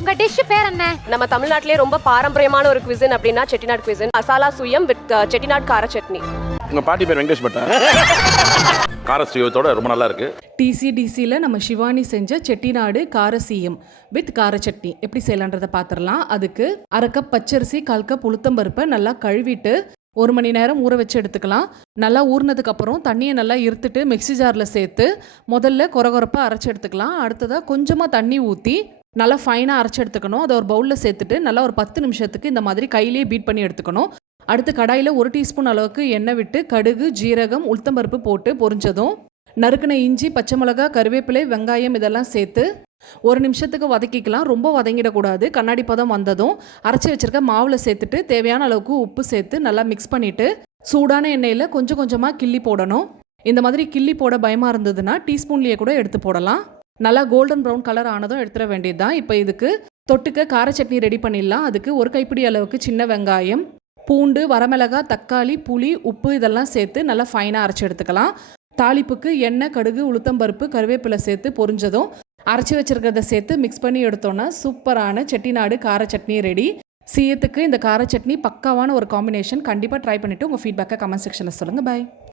உங்க டிஷ் பேர் என்ன? நம்ம தமிழ்நாட்டிலே ரொம்ப பாரம்பரியமான ஒரு குவிசன் அப்படின்னா செட்டிநாடு குவிசன் மசாலா சுயம் வித் செட்டிநாடு கார சட்னி. உங்க பாட்டி பேர் வெங்கடேஷ் பட்டா. கார ஸ்ரீவத்தோட ரொம்ப நல்லா இருக்கு. டிசிடிசியில் நம்ம சிவானி செஞ்ச செட்டிநாடு காரசீயம் வித் கார சட்னி. எப்படி செய்யலான்றதை பார்த்துடலாம் அதுக்கு அரை கப் பச்சரிசி கால் கப் உளுத்தம்பருப்பை நல்லா கழுவிட்டு ஒரு மணி நேரம் ஊற வச்சு எடுத்துக்கலாம். நல்லா ஊறினதுக்கு அப்புறம் தண்ணியை நல்லா இருத்துட்டு மிக்ஸி ஜாரில் சேர்த்து முதல்ல கொரகொரப்பாக அரைச்சி எடுத்துக்கலாம். அடுத்ததாக கொஞ்சமாக தண்ணி ஊற்றி நல்லா ஃபைனாக அரைச்சி எடுத்துக்கணும். அதை ஒரு பவுலில் சேர்த்துட்டு நல்லா ஒரு பத்து நிமிஷத்துக்கு இந்த மாதிரி கையிலேயே பீட் பண்ணி எடுத்துக்கணும். அடுத்து கடாயில் ஒரு டீஸ்பூன் அளவுக்கு எண்ணெய் விட்டு கடுகு ஜீரகம் உளுத்தம்பருப்பு போட்டு பொரிஞ்சதும் நறுக்கின இஞ்சி பச்சை மிளகா கருவேப்பிலை வெங்காயம் இதெல்லாம் சேர்த்து ஒரு நிமிஷத்துக்கு வதக்கிக்கலாம். ரொம்ப வதங்கிடக்கூடாது. கண்ணாடி பதம் வந்ததும் அரைச்சி வச்சிருக்க மாவில் சேர்த்துட்டு தேவையான அளவுக்கு உப்பு சேர்த்து நல்லா மிக்ஸ் பண்ணிவிட்டு சூடான எண்ணெயில் கொஞ்சம் கொஞ்சமாக கிள்ளி போடணும். இந்த மாதிரி கிள்ளி போட பயமாக இருந்ததுன்னா டீஸ்பூன்லேயே கூட எடுத்து போடலாம். நல்லா கோல்டன் ப்ரௌன் கலர் ஆனதும் எடுத்துட வேண்டியது தான் இப்போ இதுக்கு தொட்டுக்க கார சட்னி ரெடி பண்ணிடலாம். அதுக்கு ஒரு கைப்பிடி அளவுக்கு சின்ன வெங்காயம் பூண்டு வரமிளகா தக்காளி புளி உப்பு இதெல்லாம் சேர்த்து நல்லா ஃபைனாக அரைச்சி எடுத்துக்கலாம். தாளிப்புக்கு எண்ணெய் கடுகு உளுத்தம்பருப்பு கருவேப்பிலை சேர்த்து பொரிஞ்சதும் அரைச்சி வச்சிருக்கிறத சேர்த்து மிக்ஸ் பண்ணி எடுத்தோன்னா சூப்பரான செட்டிநாடு கார சட்னி ரெடி சீயத்துக்கு இந்த கார சட்னி பக்காவான ஒரு காம்பினேஷன் கண்டிப்பாக ட்ரை பண்ணிவிட்டு உங்கள் ஃபீட்பேக்கை கமெண்ட் செக்ஷனில் சொல்லுங்கள் பாய்